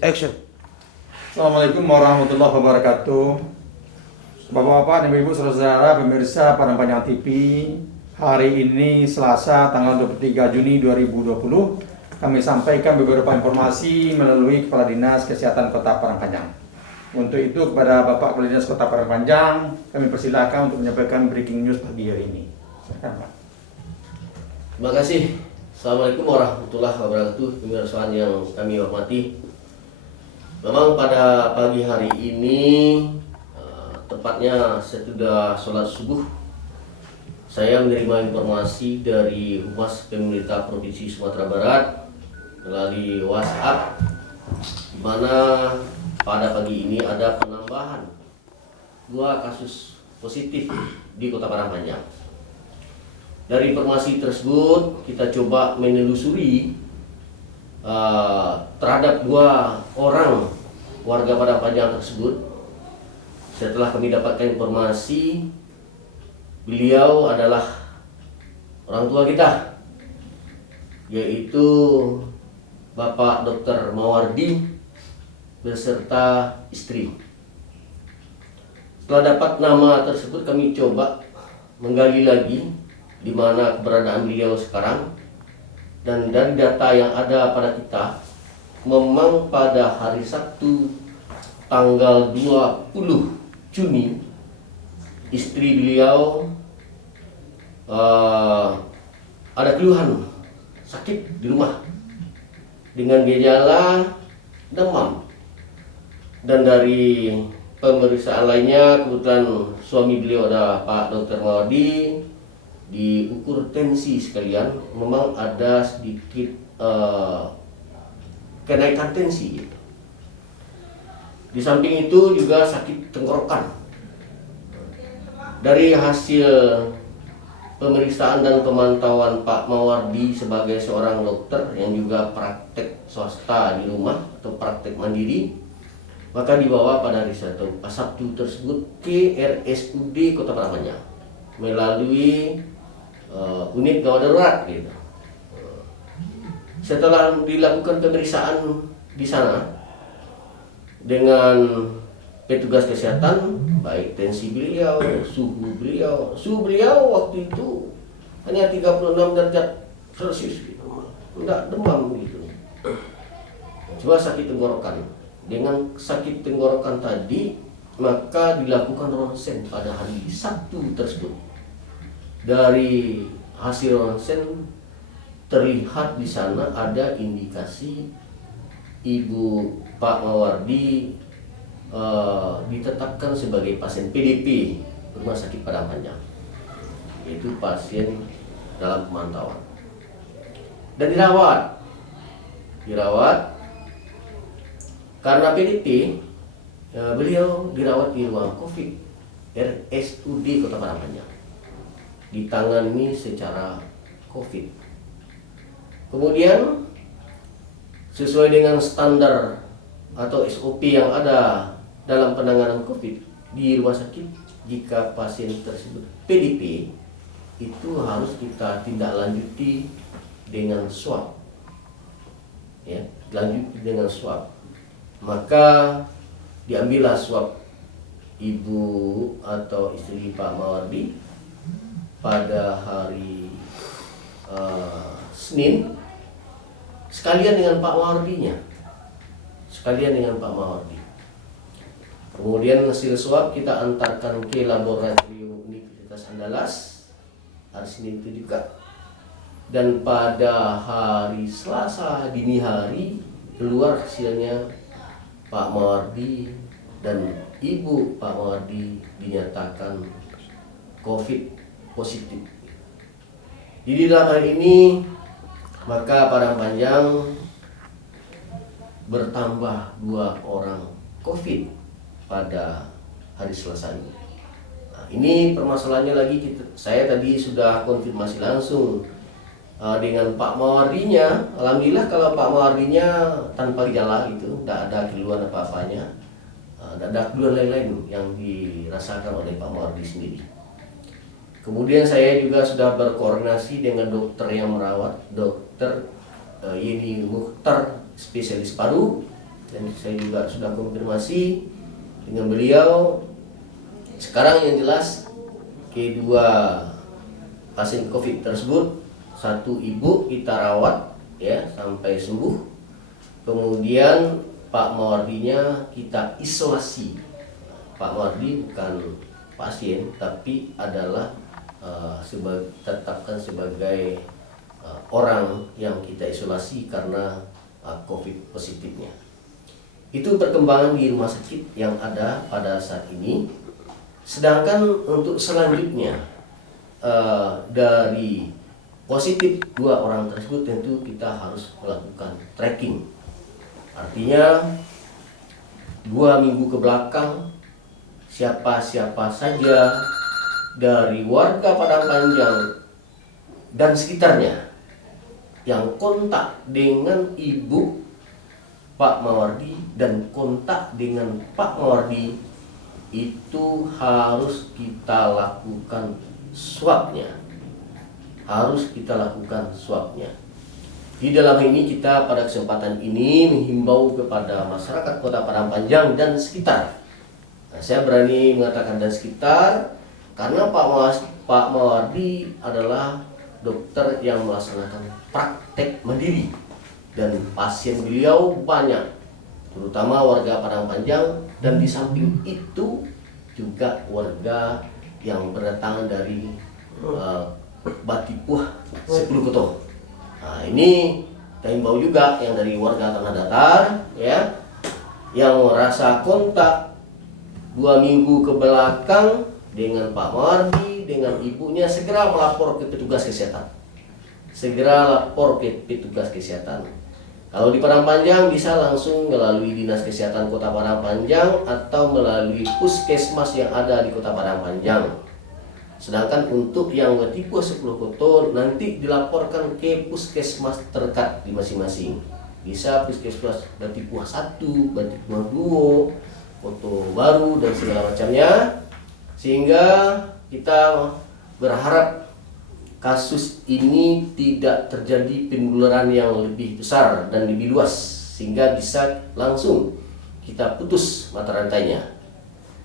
Action. Assalamualaikum warahmatullahi wabarakatuh. Bapak-bapak dan ibu saudara pemirsa Padang Panjang TV. Hari ini Selasa tanggal 23 Juni 2020. Kami sampaikan beberapa informasi melalui Kepala Dinas Kesehatan Kota Padang Panjang. Untuk itu kepada Bapak Kepala Dinas Kota Padang Panjang, kami persilakan untuk menyampaikan breaking news pagi hari ini. Silakan, Pak. Terima kasih. Assalamualaikum warahmatullahi wabarakatuh. Pemirsa yang kami hormati. Memang pada pagi hari ini, tepatnya sesudah sholat subuh, saya menerima informasi dari Humas Pemerintah Provinsi Sumatera Barat melalui WhatsApp, di mana pada pagi ini ada penambahan 2 kasus positif di Kota Padang Panjang. Dari informasi tersebut kita coba menelusuri terhadap 2 orang warga Padang Panjang tersebut. Setelah kami dapatkan informasi, beliau adalah orang tua kita, yaitu Bapak Dr. Mawardi beserta istri. Setelah dapat nama tersebut, kami coba menggali lagi di mana keberadaan beliau sekarang. Dan dari data yang ada pada kita, memang pada hari Sabtu tanggal 20 Juni istri beliau ada keluhan sakit di rumah dengan gejala demam. Dan dari pemeriksaan lainnya, kebetulan suami beliau ada Pak Dr. Mawardi, diukur tensi sekalian, memang ada sedikit kenaikan tensi. Di samping itu juga sakit tenggorokan. Dari hasil pemeriksaan dan pemantauan Pak Mawardi sebagai seorang dokter yang juga praktek swasta di rumah atau praktek mandiri, maka dibawa pada hari Sabtu tersebut ke RSUD Kota Padang Panjang melalui unit gawat darurat gitu. Setelah dilakukan pemeriksaan di sana dengan petugas kesehatan, baik tensi beliau, suhu beliau waktu itu hanya 36 derajat Celcius gitu. Enggak demam gitu. Cuma sakit tenggorokan. Dengan sakit tenggorokan tadi, maka dilakukan ronsen pada hari Sabtu tersebut. Dari hasil ronsen terlihat di sana ada indikasi ibu Pak Mawardi ditetapkan sebagai pasien PDP Rumah Sakit Padang Panjang, yaitu pasien dalam pemantauan dan dirawat karena PDP. Beliau dirawat di ruang COVID RSUD Kota Padang Panjang, ditangani secara COVID. Kemudian sesuai dengan standar atau SOP yang ada dalam penanganan COVID di rumah sakit, jika pasien tersebut PDP, itu harus kita tindak lanjuti dengan swab. Ya, lanjut dengan swab. Maka diambillah swab ibu atau istri Pak Mawardi pada hari Senin, sekalian dengan Pak Mawardinya, Kemudian hasil swab kita antarkan ke laboratorium Universitas Andalas hari Senin itu juga. Dan pada hari Selasa dini hari keluar hasilnya, Pak Mawardi dan ibu Pak Mawardi dinyatakan COVID positif. Jadi dalam hal ini, maka Padang Panjang bertambah 2 orang COVID pada hari Selasa ini. Nah, ini permasalahannya lagi saya tadi sudah konfirmasi langsung dengan Pak Mawardinya. Alhamdulillah kalau Pak Mawardinya tanpa gejala gitu, tidak ada keluhan apa-apanya, tidak ada keluhan lain-lain yang dirasakan oleh Pak Mawardi sendiri. Kemudian saya juga sudah berkoordinasi dengan dokter yang merawat, Dokter Yeni Mukhtar, spesialis paru, dan saya juga sudah konfirmasi dengan beliau. Sekarang yang jelas kedua pasien COVID tersebut, satu ibu kita rawat ya sampai sembuh, kemudian Pak Mawardinya kita isolasi. Pak Mawardi bukan pasien tapi adalah tetapkan sebagai orang yang kita isolasi karena COVID positifnya. Itu perkembangan di rumah sakit yang ada pada saat ini. Sedangkan untuk selanjutnya dari positif 2 orang tersebut tentu kita harus melakukan tracking. Artinya 2 minggu ke belakang siapa-siapa saja dari warga Padang Panjang dan sekitarnya yang kontak dengan ibu Pak Mawardi dan kontak dengan Pak Mawardi itu harus kita lakukan swabnya. Di dalam ini kita pada kesempatan ini menghimbau kepada masyarakat Kota Padang Panjang dan sekitar. Nah, saya berani mengatakan dan sekitar karena Pak Mawardi adalah dokter yang melaksanakan praktek mandiri dan pasien beliau banyak, terutama warga Padang Panjang, dan di samping itu juga warga yang berdatangan dari Batipuh 10 Koto. Nah, ini kita himbau juga yang dari warga tanah datar ya, yang merasa kontak 2 minggu ke belakang dengan Pak Mawardi, dengan ibunya, segera melapor ke petugas kesehatan. Kalau di Padang Panjang bisa langsung melalui Dinas Kesehatan Kota Padang Panjang atau melalui puskesmas yang ada di Kota Padang Panjang. Sedangkan untuk yang Batipuh 10 Koto nanti dilaporkan ke puskesmas terdekat di masing-masing. Bisa puskesmas Batipuh 1, Batipuh 2, Koto Baru dan segala macamnya. Sehingga kita berharap kasus ini tidak terjadi penularan yang lebih besar dan lebih luas, sehingga bisa langsung kita putus mata rantainya.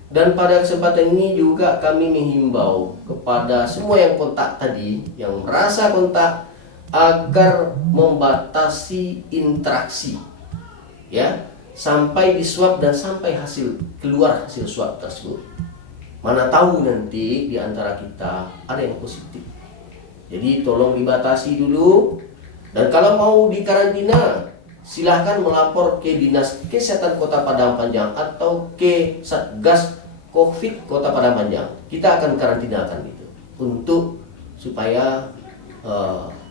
Dan pada kesempatan ini juga kami menghimbau kepada semua yang kontak tadi, yang merasa kontak, agar membatasi interaksi ya, sampai diswab dan sampai keluar hasil swab tersebut. Mana tahu nanti di antara kita ada yang positif. Jadi tolong dibatasi dulu, dan kalau mau dikarantina silahkan melapor ke Dinas Kesehatan Kota Padang Panjang atau ke Satgas COVID Kota Padang Panjang. Kita akan karantinakan itu untuk supaya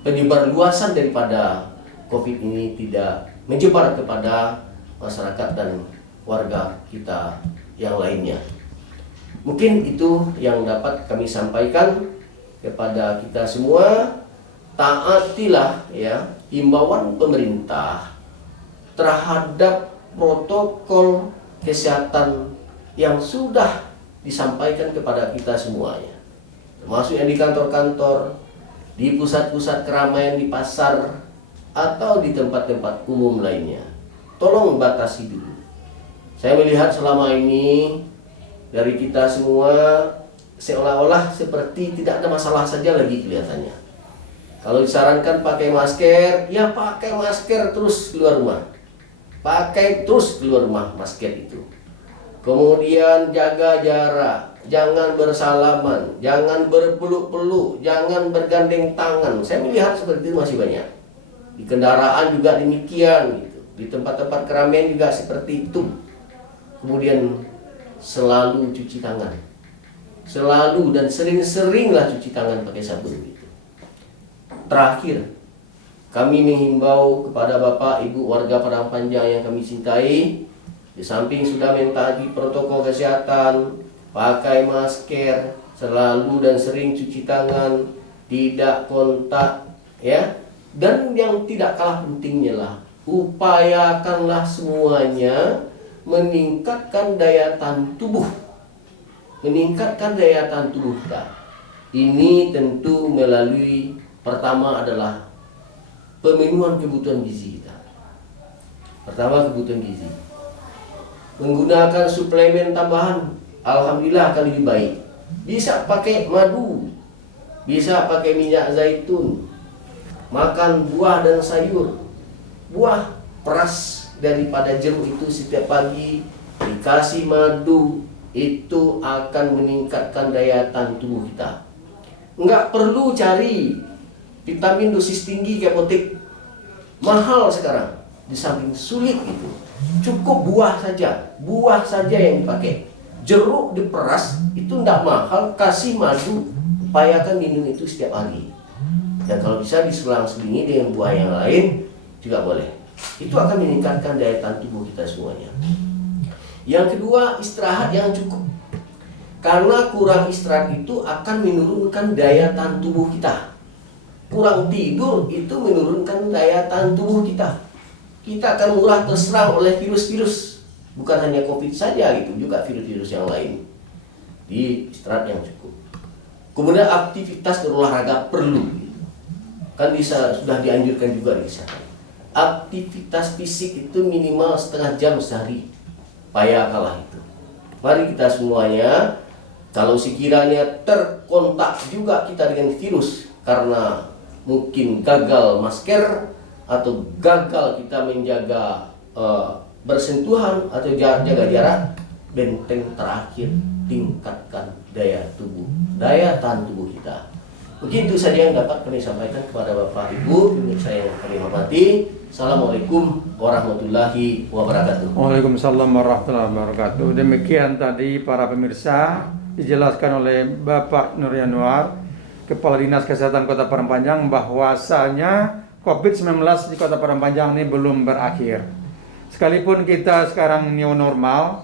penyebar luasan daripada COVID ini tidak menyebar kepada masyarakat dan warga kita yang lainnya. Mungkin itu yang dapat kami sampaikan kepada kita semua. Taatilah ya himbauan pemerintah terhadap protokol kesehatan yang sudah disampaikan kepada kita semuanya, termasuk yang di kantor-kantor, di pusat-pusat keramaian, di pasar, atau di tempat-tempat umum lainnya. Tolong batasi dulu. Saya melihat selama ini dari kita semua seolah-olah seperti tidak ada masalah saja lagi kelihatannya. Kalau disarankan pakai masker, ya pakai masker terus keluar rumah. Pakai terus keluar rumah masker itu. Kemudian jaga jarak, jangan bersalaman, jangan berpeluk-peluk, jangan bergandeng tangan. Saya melihat seperti itu masih banyak. Di kendaraan juga demikian gitu. Di tempat-tempat keramaian juga seperti itu. Kemudian selalu cuci tangan. Selalu dan sering-seringlah cuci tangan pakai sabun gitu. Terakhir, kami menghimbau kepada Bapak Ibu warga Padang Panjang yang kami cintai, di samping sudah mentaati protokol kesehatan, pakai masker, selalu dan sering cuci tangan, tidak kontak ya. Dan yang tidak kalah pentingnya lah, upayakanlah semuanya meningkatkan daya tahan tubuh. Meningkatkan daya tahan tubuh kita. Ini tentu melalui pertama adalah pemenuhan kebutuhan gizi kita. Pertama, kebutuhan gizi. Menggunakan suplemen tambahan, alhamdulillah akan lebih baik. Bisa pakai madu, bisa pakai minyak zaitun, makan buah dan sayur. Buah peras daripada jeruk itu setiap pagi dikasih madu, itu akan meningkatkan daya tahan tubuh kita. Nggak perlu cari vitamin dosis tinggi ke apotek, mahal sekarang, di samping sulit itu. Cukup buah saja yang dipakai. Jeruk diperas itu tidak mahal, kasih madu, upayakan minum itu setiap hari. Dan kalau bisa diselang-selingi dengan buah yang lain juga boleh. Itu akan meningkatkan daya tahan tubuh kita semuanya. Yang kedua, istirahat yang cukup. Karena kurang istirahat itu akan menurunkan daya tahan tubuh kita. Kurang tidur itu menurunkan daya tahan tubuh kita. Kita akan mudah terserang oleh virus-virus. Bukan hanya COVID saja gitu, juga virus-virus yang lain. Di istirahat yang cukup. Kemudian aktivitas berolahraga perlu. Kan sudah dianjurkan juga di kesehatan. Aktivitas fisik itu minimal setengah jam sehari. Payah kalah itu. Mari kita semuanya, kalau sekiranya terkontak juga kita dengan virus karena mungkin gagal masker atau gagal kita menjaga bersentuhan atau jaga jarak, benteng terakhir tingkatkan daya tahan tubuh kita. Begitu saja yang dapat kami sampaikan kepada Bapak Ibu saya yang kami hormati. Assalamualaikum warahmatullahi wabarakatuh. Waalaikumsalam warahmatullahi wabarakatuh. Demikian tadi para pemirsa dijelaskan oleh Bapak Nur Yanuar, Kepala Dinas Kesehatan Kota Parangpanjang, bahwasanya COVID-19 di Kota Parangpanjang ini belum berakhir. Sekalipun kita sekarang new normal,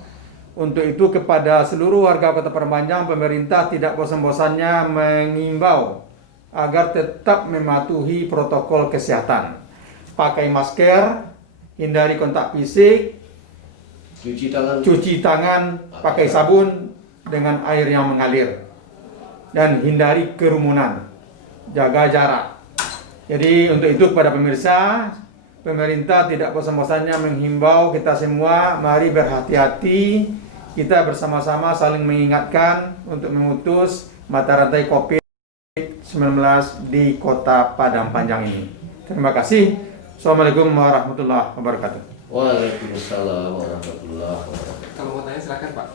untuk itu kepada seluruh warga Kota Parangpanjang, pemerintah tidak bosan-bosannya mengimbau agar tetap mematuhi protokol kesehatan. Pakai masker, hindari kontak fisik, cuci tangan pakai sabun dengan air yang mengalir, dan hindari kerumunan, jaga jarak. Jadi untuk itu kepada pemirsa, pemerintah tidak bosan-bosannya menghimbau kita semua, mari berhati-hati, kita bersama-sama saling mengingatkan untuk memutus mata rantai COVID-19 di Kota Padang Panjang ini. Terima kasih. Assalamualaikum warahmatullahi wabarakatuh. Waalaikumsalam warahmatullahi wabarakatuh. Kalau mau tanya silakan Pak.